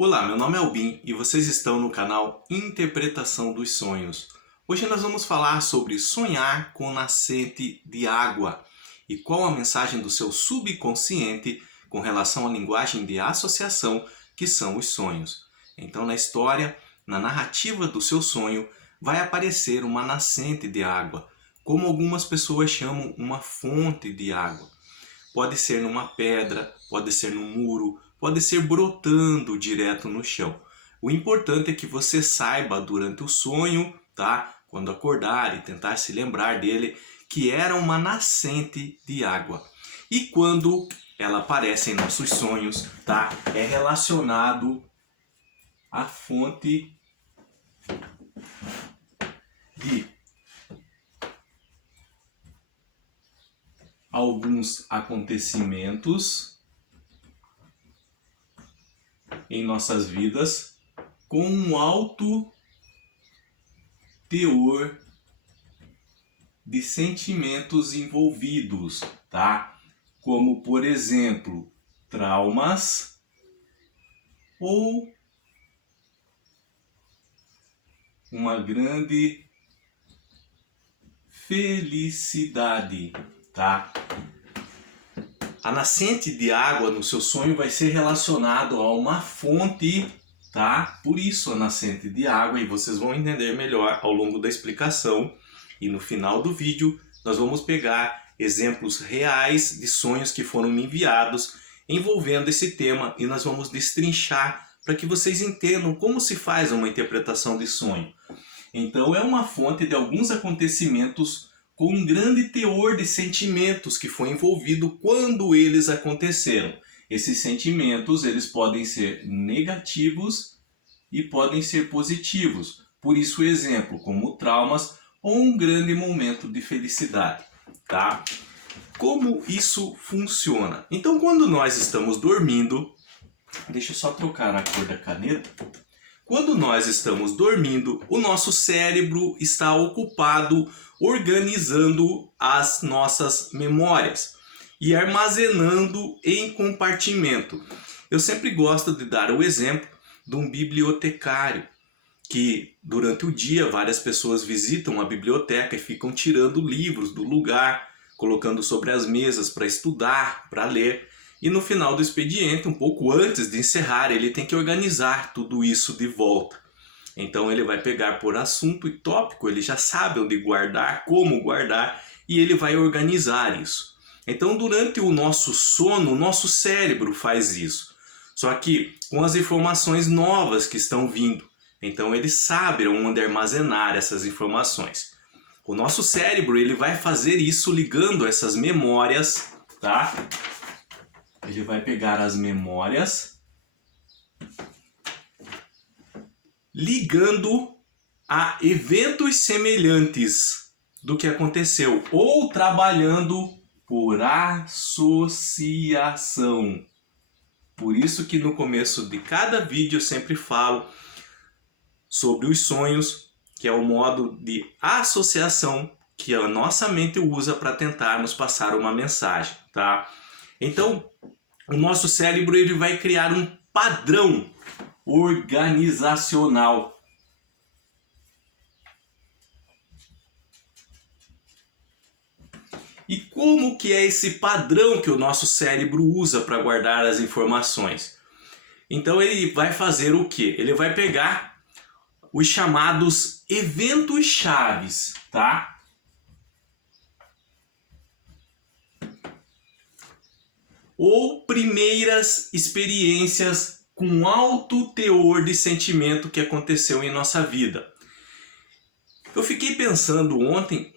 Olá, meu nome é Albin e vocês estão no canal Interpretação dos Sonhos. Hoje nós vamos falar sobre sonhar com nascente de água e qual a mensagem do seu subconsciente com relação à linguagem de associação que são os sonhos. Então, na história, na narrativa do seu sonho, vai aparecer uma nascente de água, como algumas pessoas chamam uma fonte de água. Pode ser numa pedra, pode ser num muro, pode ser brotando direto no chão. O importante é que você saiba durante o sonho, tá? Quando acordar e tentar se lembrar dele, que era uma nascente de água. E quando ela aparece em nossos sonhos, tá? É relacionado à fonte de alguns acontecimentos em nossas vidas com um alto teor de sentimentos envolvidos, tá? Como, por exemplo, traumas ou uma grande felicidade, tá? A nascente de água no seu sonho vai ser relacionado a uma fonte, tá? Por isso a nascente de água, e vocês vão entender melhor ao longo da explicação. E no final do vídeo nós vamos pegar exemplos reais de sonhos que foram me enviados envolvendo esse tema e nós vamos destrinchar para que vocês entendam como se faz uma interpretação de sonho. Então é uma fonte de alguns acontecimentos com um grande teor de sentimentos que foi envolvido quando eles aconteceram. Esses sentimentos eles podem ser negativos e podem ser positivos. Por isso o exemplo, como traumas ou um grande momento de felicidade, tá? Como isso funciona? Então quando nós estamos dormindo, deixa eu só trocar a cor da caneta. Quando nós estamos dormindo, o nosso cérebro está ocupado organizando as nossas memórias e armazenando em compartimento. Eu sempre gosto de dar o exemplo de um bibliotecário, que durante o dia várias pessoas visitam a biblioteca e ficam tirando livros do lugar, colocando sobre as mesas para estudar, para ler. E no final do expediente, um pouco antes de encerrar, ele tem que organizar tudo isso de volta. Então ele vai pegar por assunto e tópico, ele já sabe onde guardar, como guardar, e ele vai organizar isso. Então durante o nosso sono, o nosso cérebro faz isso. Só que com as informações novas que estão vindo. Então ele sabe onde armazenar essas informações. O nosso cérebro ele vai fazer isso ligando essas memórias, tá? Ele vai pegar as memórias, ligando a eventos semelhantes do que aconteceu, ou trabalhando por associação. Por isso que no começo de cada vídeo eu sempre falo sobre os sonhos, que é o modo de associação que a nossa mente usa para tentar nos passar uma mensagem, tá? Então, o nosso cérebro ele vai criar um padrão organizacional. E como que é esse padrão que o nosso cérebro usa para guardar as informações? Então ele vai fazer o quê? Ele vai pegar os chamados eventos chaves, tá? Ou primeiras experiências com alto teor de sentimento que aconteceu em nossa vida. Eu fiquei pensando ontem,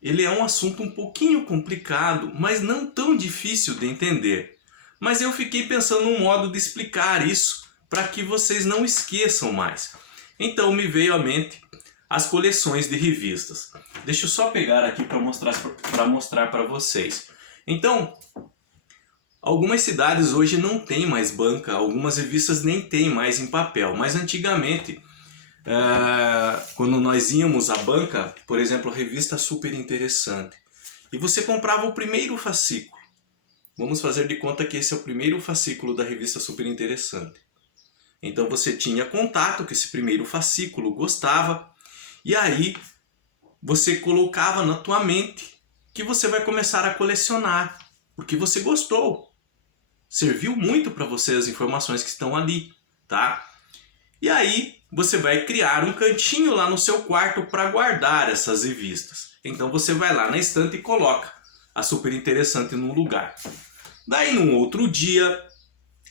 ele é um assunto um pouquinho complicado, mas não tão difícil de entender. Mas eu fiquei pensando num modo de explicar isso para que vocês não esqueçam mais. Então me veio à mente as coleções de revistas. Deixa eu só pegar aqui para mostrar para vocês. Então, algumas cidades hoje não têm mais banca, algumas revistas nem têm mais em papel, mas antigamente, quando nós íamos à banca, por exemplo, a revista Super Interessante, e você comprava o primeiro fascículo. Vamos fazer de conta que esse é o primeiro fascículo da revista Super Interessante. Então você tinha contato com esse primeiro fascículo, gostava, e aí você colocava na tua mente que você vai começar a colecionar, porque você gostou. Serviu muito para você as informações que estão ali, tá? E aí você vai criar um cantinho lá no seu quarto para guardar essas revistas. Então você vai lá na estante e coloca a Super Interessante num lugar. Daí num outro dia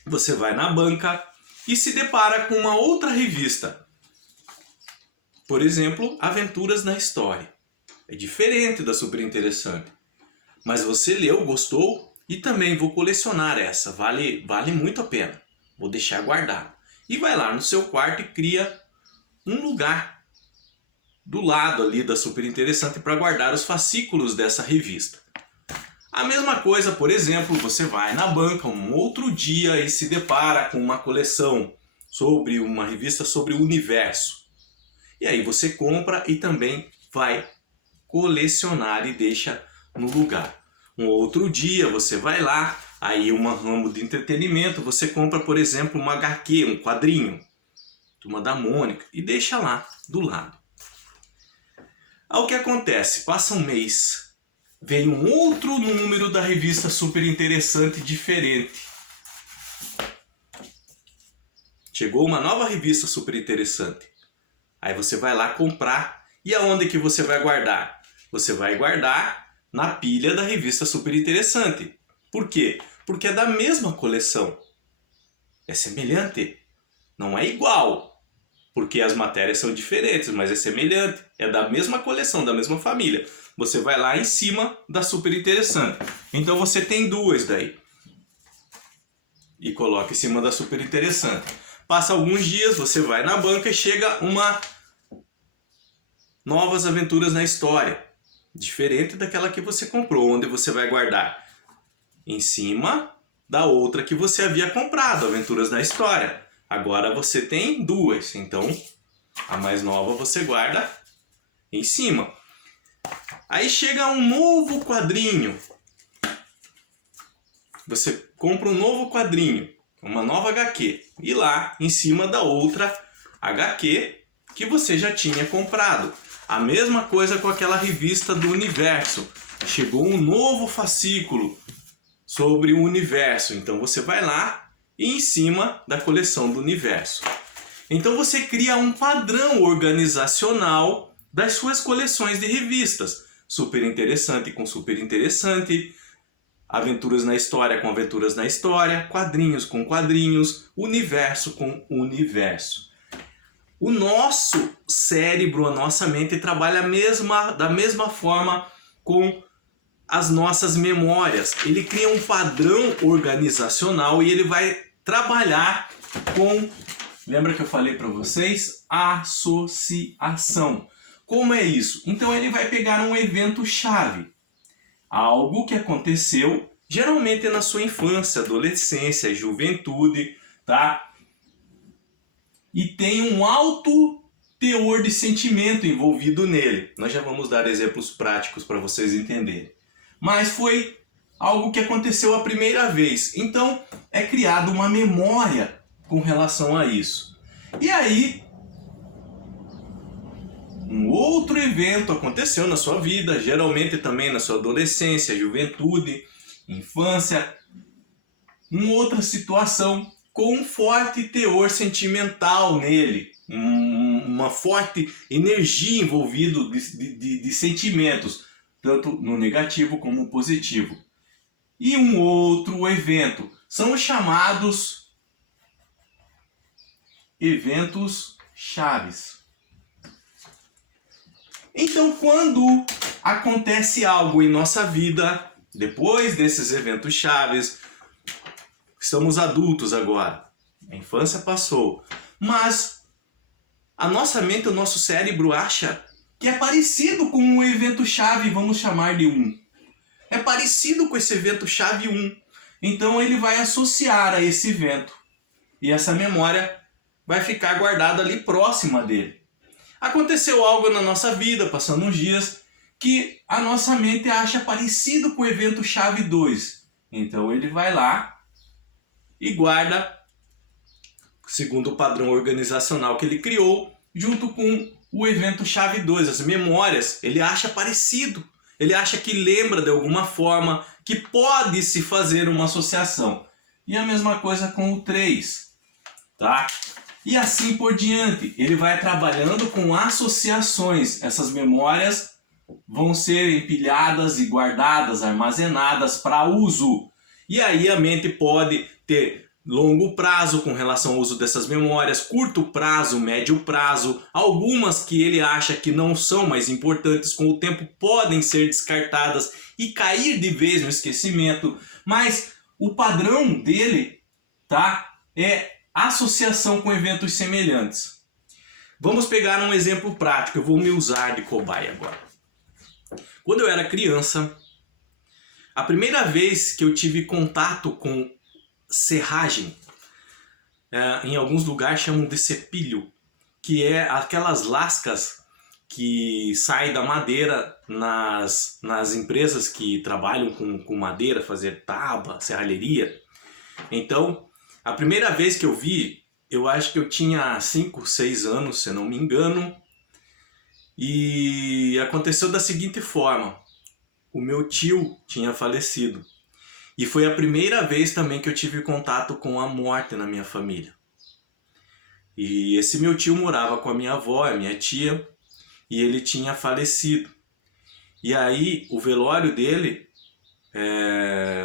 você vai na banca e se depara com uma outra revista. Por exemplo, Aventuras na História. É diferente da Super Interessante. Mas você leu, gostou e também vou colecionar essa. Vale muito a pena. Vou deixar guardado. E vai lá no seu quarto e cria um lugar do lado ali da Super Interessante para guardar os fascículos dessa revista. A mesma coisa, por exemplo, você vai na banca um outro dia e se depara com uma coleção sobre uma revista sobre o universo. E aí você compra e também vai colecionar e deixa no lugar. Um outro dia você vai lá, aí um ramo de entretenimento, você compra, por exemplo, uma HQ, um quadrinho, Turma da Mônica, e deixa lá do lado. Aí o que acontece? Passa um mês, vem um outro número da revista Super Interessante diferente. Chegou uma nova revista Super Interessante. Aí você vai lá comprar. E aonde que você vai guardar? Você vai guardar na pilha da revista Super Interessante. Por quê? Porque é da mesma coleção. É semelhante. Não é igual. Porque as matérias são diferentes, mas é semelhante. É da mesma coleção, da mesma família. Você vai lá em cima da Super Interessante. Então você tem duas daí. E coloca em cima da Super Interessante. Passa alguns dias, você vai na banca e chega uma Novas Aventuras na História. Diferente daquela que você comprou, onde você vai guardar em cima da outra que você havia comprado, Aventuras na História. Agora você tem duas, então a mais nova você guarda em cima. Aí chega um novo quadrinho. Você compra um novo quadrinho, uma nova HQ, e lá em cima da outra HQ que você já tinha comprado. A mesma coisa com aquela revista do universo. Chegou um novo fascículo sobre o universo. Então você vai lá e em cima da coleção do universo. Então você cria um padrão organizacional das suas coleções de revistas. Super Interessante com Super Interessante, Aventuras na História com Aventuras na História, quadrinhos com quadrinhos, universo com universo. O nosso cérebro, a nossa mente trabalha da mesma forma com as nossas memórias. Ele cria um padrão organizacional e ele vai trabalhar com, lembra que eu falei para vocês? Associação. Como é isso? Então ele vai pegar um evento chave, algo que aconteceu geralmente na sua infância, adolescência, juventude, tá? E tem um alto teor de sentimento envolvido nele. Nós já vamos dar exemplos práticos para vocês entenderem. Mas foi algo que aconteceu a primeira vez. Então é criada uma memória com relação a isso. E aí, um outro evento aconteceu na sua vida, geralmente também na sua adolescência, juventude, infância. Uma outra situação com um forte teor sentimental nele, uma forte energia envolvida de sentimentos, tanto no negativo como no positivo. E um outro evento, são os chamados eventos chaves. Então, quando acontece algo em nossa vida, depois desses eventos chaves, somos adultos agora, a infância passou, mas a nossa mente, o nosso cérebro acha que é parecido com um evento chave, vamos chamar de 1. É parecido com esse evento chave 1. Então ele vai associar a esse evento. E essa memória vai ficar guardada ali próxima dele. Aconteceu algo na nossa vida, passando uns dias, que a nossa mente acha parecido com o evento chave 2. Então ele vai lá e guarda segundo o padrão organizacional que ele criou, junto com o evento chave 2, as memórias, ele acha parecido. Ele acha que lembra de alguma forma, que pode se fazer uma associação. E a mesma coisa com o 3, tá? E assim por diante, ele vai trabalhando com associações. Essas memórias vão ser empilhadas e guardadas, armazenadas para uso. E aí a mente pode ter longo prazo com relação ao uso dessas memórias, curto prazo, médio prazo, algumas que ele acha que não são mais importantes, com o tempo podem ser descartadas e cair de vez no esquecimento, mas o padrão dele, tá, é associação com eventos semelhantes. Vamos pegar um exemplo prático, eu vou me usar de cobaia agora. Quando eu era criança, a primeira vez que eu tive contato com serragem, em alguns lugares chamam de cepilho, que é aquelas lascas que saem da madeira nas empresas que trabalham com madeira, fazer tábua, serralheria. Então, a primeira vez que eu vi, eu acho que eu tinha 5, 6 anos, se não me engano, e aconteceu da seguinte forma: o meu tio tinha falecido. E foi a primeira vez também que eu tive contato com a morte na minha família. E esse meu tio morava com a minha avó, a minha tia, e ele tinha falecido. E aí o velório dele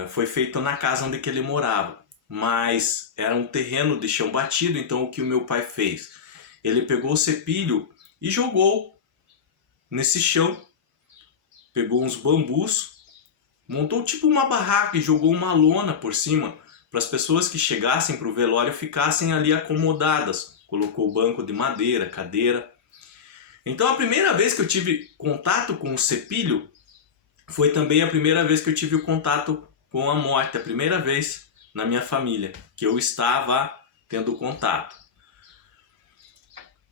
foi feito na casa onde que ele morava. Mas era um terreno de chão batido, então o que o meu pai fez? Ele pegou o cepilho e jogou nesse chão, pegou uns bambus, montou tipo uma barraca e jogou uma lona por cima para as pessoas que chegassem para o velório ficassem ali acomodadas. Colocou banco de madeira, cadeira. Então a primeira vez que eu tive contato com o cepilho foi também a primeira vez que eu tive o contato com a morte, a primeira vez na minha família que eu estava tendo contato.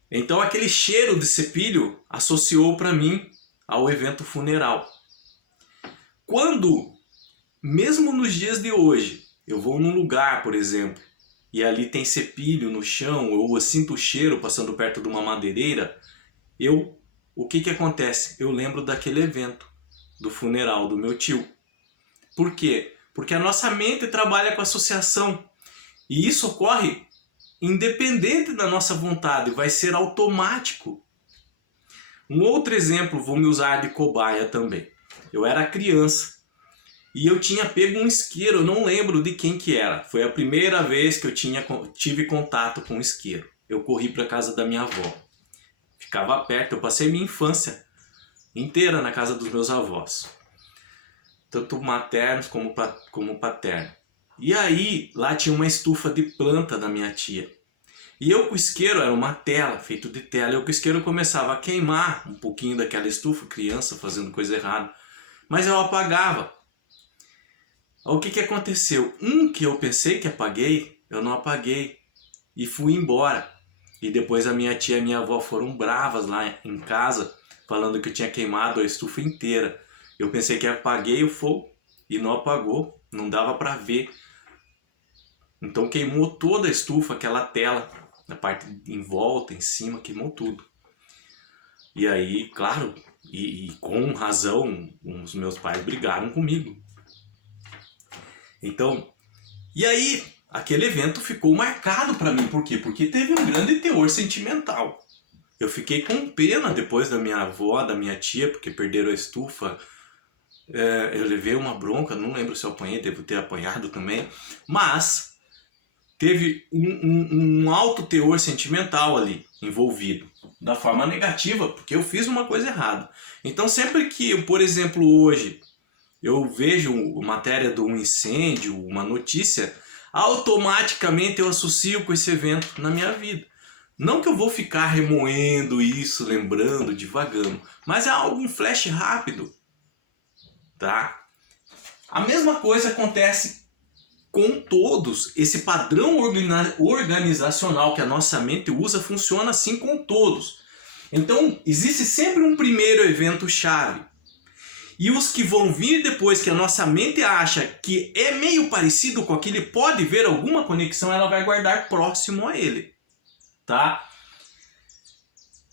Então aquele cheiro de cepilho associou para mim ao evento funeral. Quando, mesmo nos dias de hoje, eu vou num lugar, por exemplo, e ali tem cepilho no chão, ou eu sinto o cheiro passando perto de uma madeireira, o que acontece? Eu lembro daquele evento, do funeral do meu tio. Por quê? Porque a nossa mente trabalha com associação, e isso ocorre independente da nossa vontade, vai ser automático. Um outro exemplo, vou me usar de cobaia também. Eu era criança e eu tinha pego um isqueiro, eu não lembro de quem que era. Foi a primeira vez que eu tive contato com isqueiro. Eu corri para a casa da minha avó. Ficava perto, eu passei minha infância inteira na casa dos meus avós. Tanto maternos como paternos. E aí, lá tinha uma estufa de planta da minha tia. E eu com o isqueiro, era uma tela, feito de tela. Eu com o isqueiro começava a queimar um pouquinho daquela estufa, criança fazendo coisa errada. Mas eu apagava. O que aconteceu? Que eu pensei que apaguei, eu não apaguei. E fui embora. E depois a minha tia e a minha avó foram bravas lá em casa, falando que eu tinha queimado a estufa inteira. Eu pensei que apaguei o fogo e não apagou, não dava para ver. Então queimou toda a estufa, aquela tela, na parte em volta, em cima, queimou tudo. E aí, claro, e com razão, os meus pais brigaram comigo. Então, e aí, aquele evento ficou marcado para mim. Por quê? Porque teve um grande teor sentimental. Eu fiquei com pena depois da minha avó, da minha tia, porque perderam a estufa. Eu levei uma bronca, não lembro se eu apanhei, devo ter apanhado também. Mas teve um alto teor sentimental ali envolvido. Da forma negativa, porque eu fiz uma coisa errada. Então sempre que, por exemplo, hoje eu vejo matéria de um incêndio, uma notícia, automaticamente eu associo com esse evento na minha vida. Não que eu vou ficar remoendo isso, lembrando, divagando, mas é algo, um flash rápido, tá? A mesma coisa acontece com todos. Esse padrão organizacional que a nossa mente usa funciona assim com todos. Então, existe sempre um primeiro evento-chave. E os que vão vir depois, que a nossa mente acha que é meio parecido com aquele, pode ver alguma conexão, ela vai guardar próximo a ele, tá?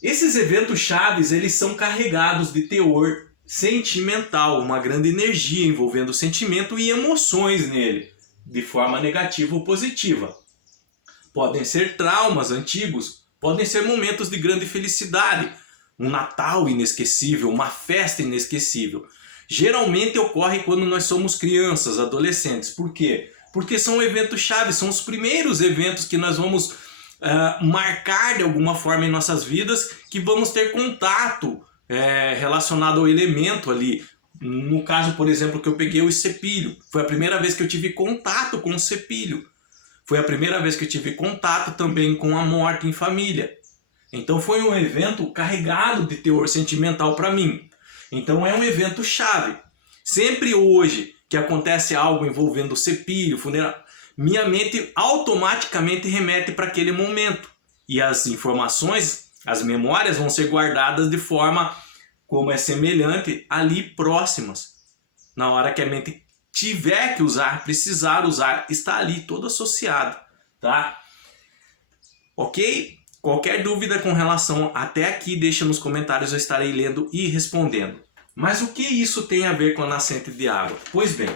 Esses eventos chaves, eles são carregados de teor sentimental, uma grande energia envolvendo sentimento e emoções nele, de forma negativa ou positiva. Podem ser traumas antigos, podem ser momentos de grande felicidade, um Natal inesquecível, uma festa inesquecível. Geralmente ocorre quando nós somos crianças, adolescentes. Por quê? Porque são eventos chaves, são os primeiros eventos que nós vamos marcar de alguma forma em nossas vidas, que vamos ter contato relacionado ao elemento ali. No caso, por exemplo, que eu peguei o sepilho, foi a primeira vez que eu tive contato com o sepilho. Foi a primeira vez que eu tive contato também com a morte em família. Então foi um evento carregado de teor sentimental para mim. Então é um evento chave. Sempre hoje que acontece algo envolvendo sepilho, funeral, minha mente automaticamente remete para aquele momento. E as informações, as memórias vão ser guardadas de forma como é semelhante ali próximas. Na hora que a mente tiver que usar, precisar usar, está ali todo associado, tá? Ok? Qualquer dúvida com relação até aqui, deixa nos comentários, eu estarei lendo e respondendo. Mas o que isso tem a ver com a nascente de água? Pois bem,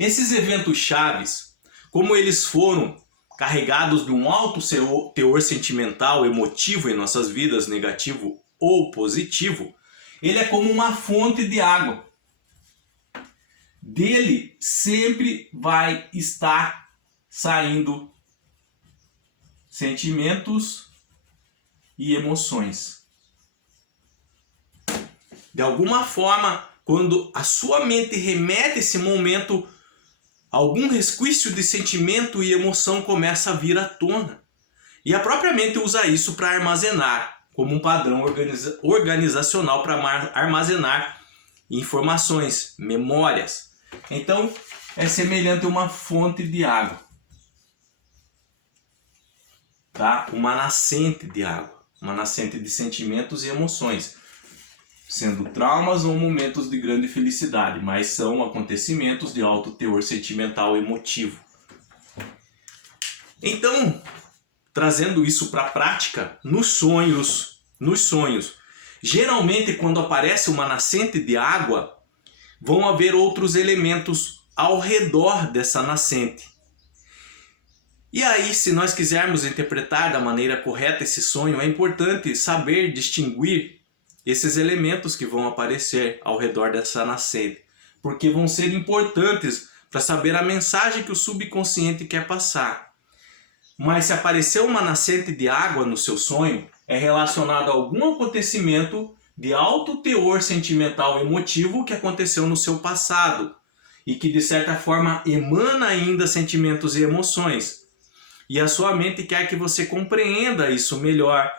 esses eventos chaves, como eles foram carregados de um alto teor sentimental, emotivo em nossas vidas, negativo ou positivo, ele é como uma fonte de água. Dele sempre vai estar saindo sentimentos e emoções. De alguma forma, quando a sua mente remete esse momento, algum resquício de sentimento e emoção começa a vir à tona. E a própria mente usa isso para armazenar, como um padrão organizacional para armazenar informações, memórias. Então, é semelhante a uma fonte de água. Tá? Uma nascente de água, uma nascente de sentimentos e emoções, sendo traumas ou momentos de grande felicidade, mas são acontecimentos de alto teor sentimental e emotivo. Então, trazendo isso para a prática, nos sonhos, geralmente quando aparece uma nascente de água, vão haver outros elementos ao redor dessa nascente. E aí, se nós quisermos interpretar da maneira correta esse sonho, é importante saber distinguir esses elementos que vão aparecer ao redor dessa nascente, porque vão ser importantes para saber a mensagem que o subconsciente quer passar. Mas se aparecer uma nascente de água no seu sonho, é relacionado a algum acontecimento de alto teor sentimental emotivo que aconteceu no seu passado e que de certa forma emana ainda sentimentos e emoções. E a sua mente quer que você compreenda isso melhor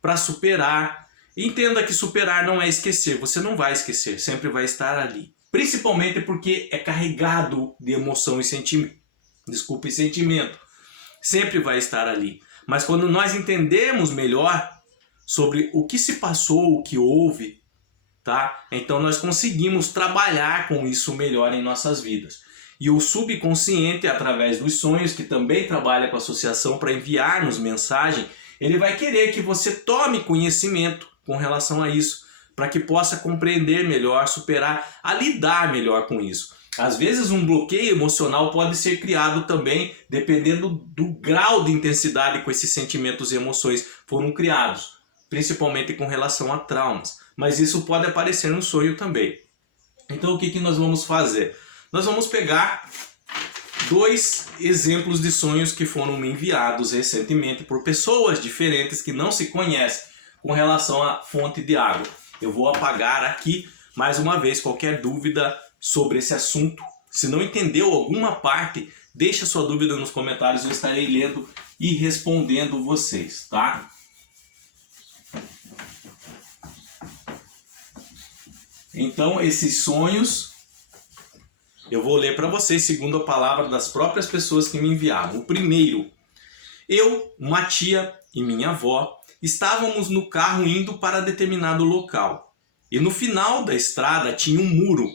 para superar. Entenda que superar não é esquecer, você não vai esquecer, sempre vai estar ali. Principalmente porque é carregado de emoção e sentimento. Desculpe, sentimento. Sempre vai estar ali. Mas quando nós entendemos melhor sobre o que se passou, o que houve, tá? Então nós conseguimos trabalhar com isso melhor em nossas vidas. E o subconsciente, através dos sonhos, que também trabalha com associação para enviar-nos mensagem, ele vai querer que você tome conhecimento com relação a isso, para que possa compreender melhor, superar, a lidar melhor com isso. Às vezes um bloqueio emocional pode ser criado também, dependendo do grau de intensidade com esses sentimentos e emoções foram criados, principalmente com relação a traumas. Mas isso pode aparecer no sonho também. Então o que nós vamos fazer? Nós vamos pegar 2 exemplos de sonhos que foram me enviados recentemente por pessoas diferentes que não se conhecem com relação à fonte de água. Eu vou apagar aqui, mais uma vez, qualquer dúvida sobre esse assunto. Se não entendeu alguma parte, deixa sua dúvida nos comentários, eu estarei lendo e respondendo vocês, tá? Então, esses sonhos eu vou ler para vocês segundo a palavra das próprias pessoas que me enviaram. O primeiro: eu, uma tia e minha avó estávamos no carro indo para determinado local. E no final da estrada tinha um muro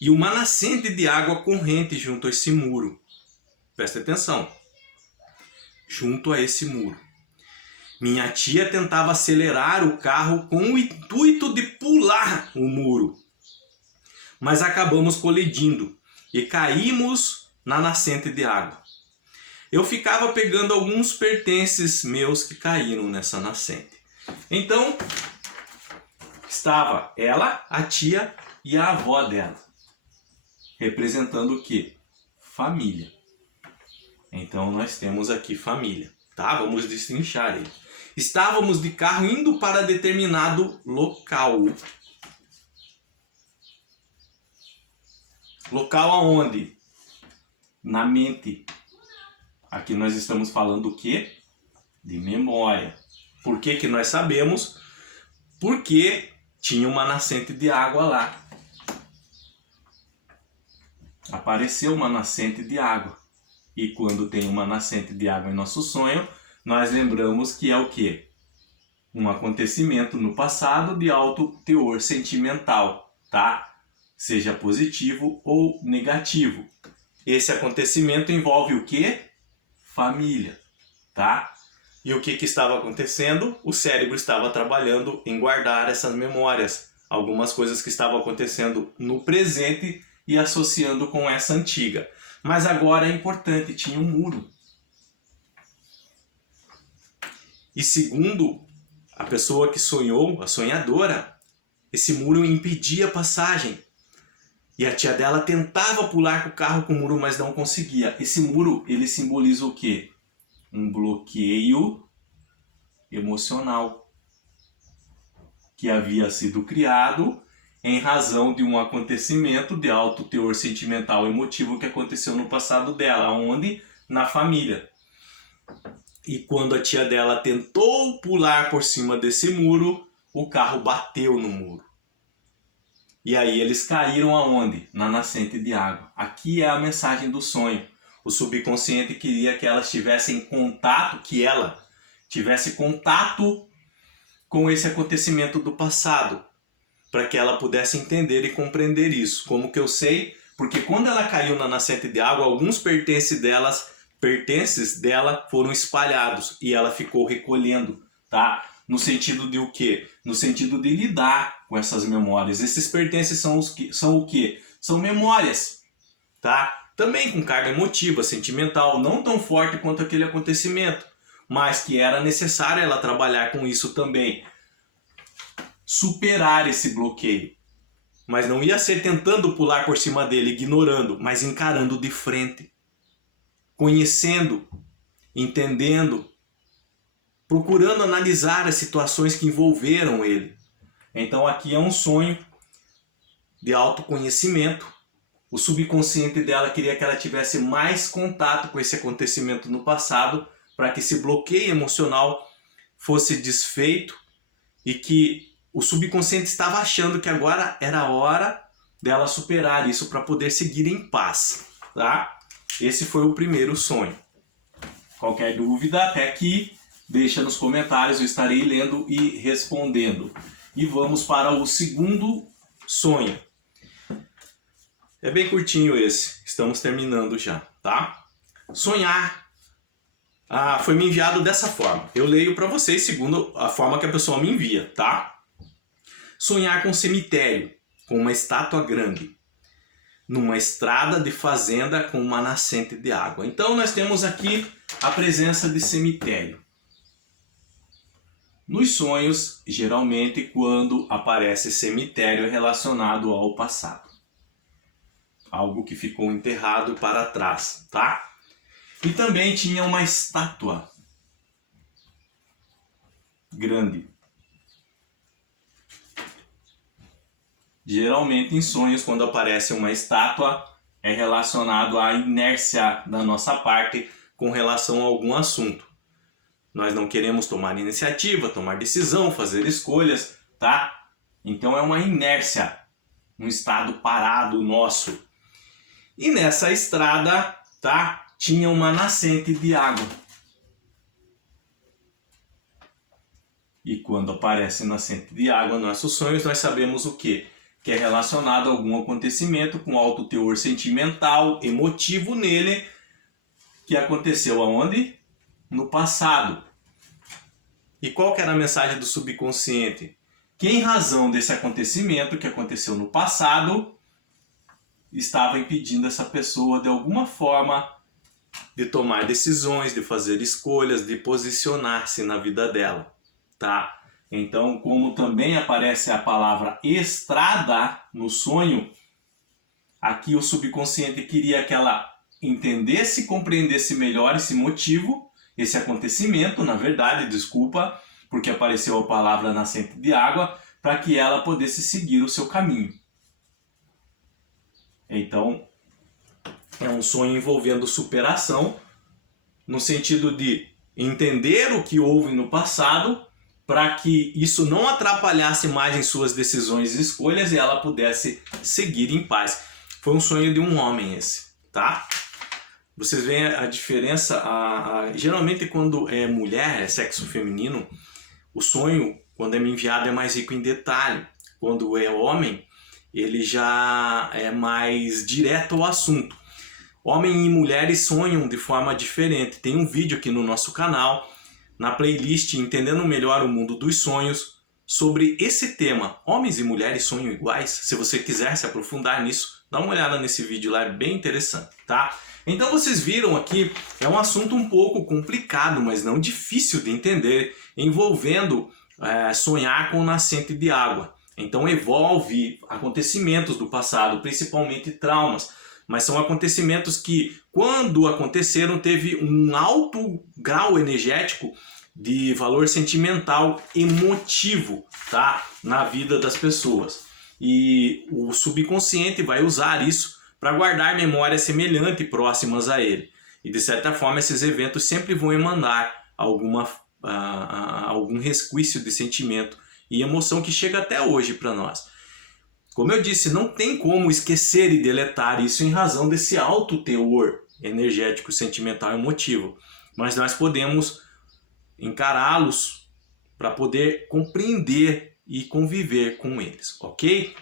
e uma nascente de água corrente junto a esse muro. Presta atenção. Junto a esse muro. Minha tia tentava acelerar o carro com o intuito de pular o muro. Mas acabamos colidindo e caímos na nascente de água. Eu ficava pegando alguns pertences meus que caíram nessa nascente. Então, estava ela, a tia e a avó dela. Representando o quê? Família. Então, nós temos aqui família. Tá? Vamos destrinchar aí. Estávamos de carro indo para determinado local. Local aonde? Na mente. Aqui nós estamos falando o quê? De memória. Por que que nós sabemos? Porque tinha uma nascente de água lá. Apareceu uma nascente de água. E quando tem uma nascente de água em nosso sonho, nós lembramos que é o quê? Um acontecimento no passado de alto teor sentimental, tá? Seja positivo ou negativo. Esse acontecimento envolve o quê? Família, tá? E o que estava acontecendo? O cérebro estava trabalhando em guardar essas memórias. Algumas coisas que estavam acontecendo no presente e associando com essa antiga. Mas agora é importante, tinha um muro. E segundo a pessoa que sonhou, a sonhadora, esse muro impedia a passagem. E a tia dela tentava pular com o carro com o muro, mas não conseguia. Esse muro, ele simboliza o quê? Um bloqueio emocional que havia sido criado em razão de um acontecimento de alto teor sentimental e emotivo que aconteceu no passado dela, onde? Na família. E quando a tia dela tentou pular por cima desse muro, o carro bateu no muro. E aí eles caíram aonde? Na nascente de água. Aqui é a mensagem do sonho. O subconsciente queria que elas tivessem contato, que ela tivesse contato com esse acontecimento do passado, para que ela pudesse entender e compreender isso. Como que eu sei? Porque quando ela caiu na nascente de água, alguns pertences dela foram espalhados e ela ficou recolhendo, tá? No sentido de o quê? No sentido de lidar com essas memórias. Esses pertences são o quê? São memórias, tá? Também com carga emotiva, sentimental, não tão forte quanto aquele acontecimento, mas que era necessário ela trabalhar com isso também. Superar esse bloqueio. Mas não ia ser tentando pular por cima dele, ignorando, mas encarando de frente. Conhecendo, entendendo, procurando analisar as situações que envolveram ele. Então aqui é um sonho de autoconhecimento. O subconsciente dela queria que ela tivesse mais contato com esse acontecimento no passado, para que esse bloqueio emocional fosse desfeito e que o subconsciente estava achando que agora era a hora dela superar isso para poder seguir em paz, tá? Esse foi o primeiro sonho. Qualquer dúvida, até aqui, deixa nos comentários, eu estarei lendo e respondendo. E vamos para o segundo sonho. É bem curtinho esse, estamos terminando já, tá? Sonhar foi me enviado dessa forma. Eu leio para vocês segundo a forma que a pessoa me envia, tá? Sonhar com um cemitério, com uma estátua grande, numa estrada de fazenda com uma nascente de água. Então nós temos aqui a presença de cemitério. Nos sonhos, geralmente quando aparece cemitério é relacionado ao passado. Algo que ficou enterrado para trás, tá? E também tinha uma estátua grande. Geralmente em sonhos, quando aparece uma estátua, é relacionado à inércia da nossa parte com relação a algum assunto. Nós não queremos tomar iniciativa, tomar decisão, fazer escolhas, tá? Então é uma inércia, um estado parado nosso. E nessa estrada, tá? Tinha uma nascente de água. E quando aparece nascente de água nos nossos sonhos, nós sabemos o quê? Que é relacionado a algum acontecimento com alto teor sentimental, emotivo nele, que aconteceu aonde? No passado. E qual que era a mensagem do subconsciente? Que em razão desse acontecimento que aconteceu no passado, estava impedindo essa pessoa de alguma forma de tomar decisões, de fazer escolhas, de posicionar-se na vida dela, tá? Então, como também aparece a palavra estrada no sonho, aqui o subconsciente queria que ela entendesse e compreendesse melhor esse motivo, esse acontecimento, na verdade, desculpa, porque apareceu a palavra nascente de água, para que ela pudesse seguir o seu caminho. Então, é um sonho envolvendo superação, no sentido de entender o que houve no passado, para que isso não atrapalhasse mais em suas decisões e escolhas e ela pudesse seguir em paz. Foi um sonho de um homem esse, tá? Vocês veem a diferença, geralmente quando é mulher, é sexo feminino, o sonho, quando é me enviado, é mais rico em detalhe. Quando é homem, ele já é mais direto ao assunto. Homem e mulheres sonham de forma diferente. Tem um vídeo aqui no nosso canal, na playlist Entendendo Melhor o Mundo dos Sonhos, sobre esse tema. Homens e mulheres sonham iguais? Se você quiser se aprofundar nisso, dá uma olhada nesse vídeo lá, é bem interessante, tá? Então vocês viram aqui, é um assunto um pouco complicado, mas não difícil de entender, envolvendo sonhar com nascente de água. Então envolve acontecimentos do passado, principalmente traumas, mas são acontecimentos que, quando aconteceram, teve um alto grau energético de valor sentimental, emotivo, tá? Na vida das pessoas. E o subconsciente vai usar isso para guardar memórias semelhantes e próximas a ele. E de certa forma esses eventos sempre vão emanar algum resquício de sentimento e emoção que chega até hoje para nós. Como eu disse, não tem como esquecer e deletar isso em razão desse alto teor energético, sentimental e emotivo. Mas nós podemos encará-los para poder compreender e conviver com eles, ok?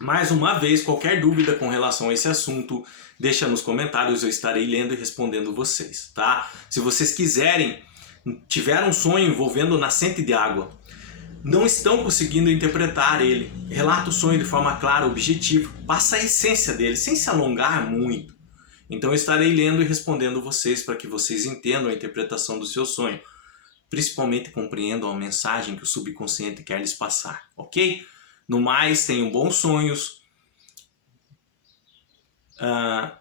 Mais uma vez, qualquer dúvida com relação a esse assunto, deixa nos comentários, eu estarei lendo e respondendo vocês, tá? Se vocês quiserem, tiver um sonho envolvendo nascente de água, não estão conseguindo interpretar ele, relata o sonho de forma clara, objetiva, passa a essência dele, sem se alongar muito. Então eu estarei lendo e respondendo vocês para que vocês entendam a interpretação do seu sonho, principalmente compreendam a mensagem que o subconsciente quer lhes passar, ok? No mais, tenham bons sonhos.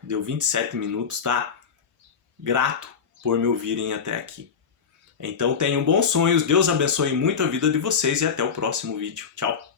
Deu 27 minutos, tá? Grato por me ouvirem até aqui. Então tenham bons sonhos, Deus abençoe muito a vida de vocês e até o próximo vídeo. Tchau!